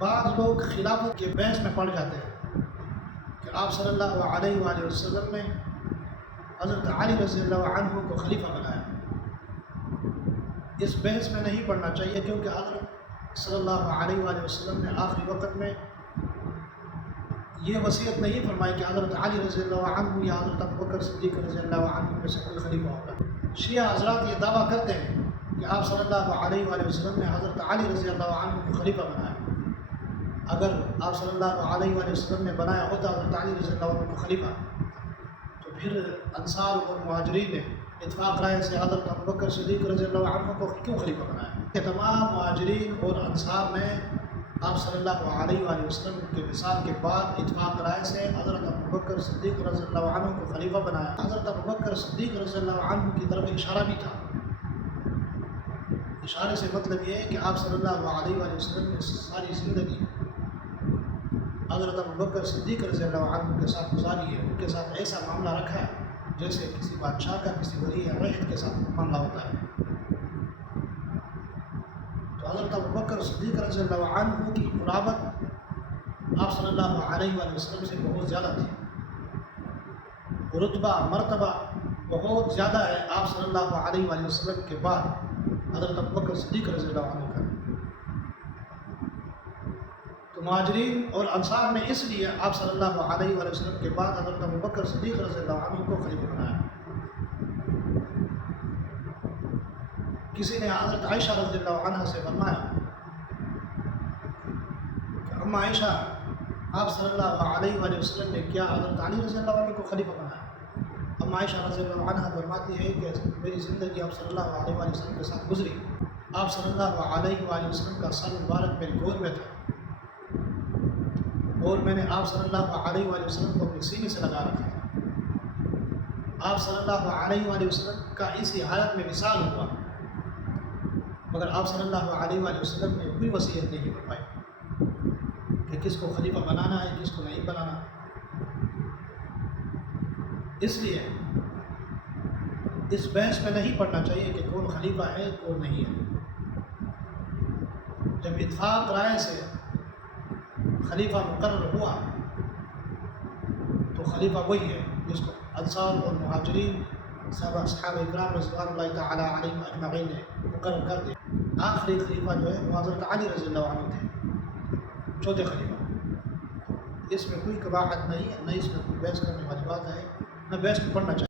بعض لوگ خلافت کے بحث میں پڑ جاتے ہیں کہ آپ صلی اللہ علیہ وآلہ وسلم نے حضرت علی رضی اللہ عنہ کو خلیفہ بنایا۔ اس بحث میں نہیں پڑھنا چاہیے، کیونکہ حضرت صلی اللہ علیہ وآلہ وسلم نے آخری وقت میں یہ وصیت نہیں فرمائی کہ حضرت علی رضی اللہ عنہ یا حضرت ابوبکر صدیق رضی اللہ عنہ میں سے کوئی خلیفہ ہوگا۔ شیعہ حضرات یہ دعویٰ کرتے ہیں کہ آپ صلی اللہ علیہ وآلہ وسلم نے حضرت علی رضی اللہ عنہ کو خلیفہ بنایا۔ اگر آپ صلی اللہ علیہ وآلہ وسلم نے بنایا ہوتا حضرت علی رضی اللہ عنہ کو خلیفہ، تو پھر انصار اور مہاجرین نے اتفاق رائے سے حضرت ابوبکر صدیق رضی اللہ عنہ کو کیوں خلیفہ بنایا؟ کہ تمام مہاجرین اور انصار نے آپ صلی اللہ علیہ وآلہ وسلم کے وصال کے بعد اتفاق رائے سے حضرت ابوبکر صدیق رضی اللہ عنہ کو خلیفہ بنایا۔ حضرت ابوبکر صدیق رضی اللہ عنہ کی طرف اشارہ بھی تھا۔ اشارے سے مطلب یہ ہے کہ آپ صلی اللہ علیہ وآلہ وسلم نے ساری زندگی حضرت ابوبکر صدیق رضی اللہ عنہ کے ساتھ گزاری ہے، ان کے ساتھ ایسا معاملہ رکھا ہے جیسے کسی بادشاہ کا کسی ولی عہد کے ساتھ معاملہ ہوتا ہے۔ تو حضرت ابوبکر صدیق رضی اللہ عنہ کی قرابت آپ صلی اللہ علیہ وآلہ وسلم سے بہت زیادہ تھی، رتبہ مرتبہ بہت زیادہ ہے آپ صلی اللہ علیہ وآلہ وسلم کے بعد حضرت ابوبکر صدیق رضی اللہ عنہ کا۔ تو مہاجرین اور انصار نے اس لیے آپ صلی اللہ علیہ وآلہ وسلم کے بعد حضرت ابوبکر صدیق رضی اللہ عنہ کو خلیفہ بنایا۔ کسی نے حضرت عائشہ رضی اللہ عنہ سے فرمایا کہ اما عائشہ، آپ صلی اللہ علیہ وآلہ وسلم نے کیا حضرت علی رضی اللہ عنہ کو خلیفہ بنایا؟ اما عائشہ رضی اللہ عنہ فرماتی ہے کہ میری زندگی آپ صلی اللہ علیہ وآلہ وسلم کے ساتھ گزری۔ آپ صلی اللہ علیہ وآلہ وسلم کا سر مبارک میری گود میں تھا، اور میں نے آپ صلی اللہ علیہ وآلہ وسلم کو اپنے سینے سے لگا رکھا تھا۔ آپ صلی اللہ علیہ وآلہ وسلم کا اسی حالت میں وصال ہوا، مگر آپ صلی اللہ علیہ وآلہ وسلم نے کوئی وصیت نہیں فرمائی کہ کس کو خلیفہ بنانا ہے کس کو نہیں بنانا۔ اس لیے اس بحث میں نہیں پڑھنا چاہیے کہ کون خلیفہ ہے کون نہیں ہے۔ جب اتفاق رائے سے خلیفہ مقرر ہوا تو خلیفہ وہی ہے جس کو انصار اور مہاجرین صحابہ اکرام رضوان اللہ تعالیٰ علیہم اجمعین نے مقرر کر دیا۔ آخری خلیفہ جو ہے وہ حضرت علی رضی اللہ عنہ تھے، چوتھے خلیفہ۔ اس میں کوئی قباحت نہیں ہے، نہ اس میں کوئی بحث کرنے والی بات ہے، نہ بحث میں پڑھنا چاہیے۔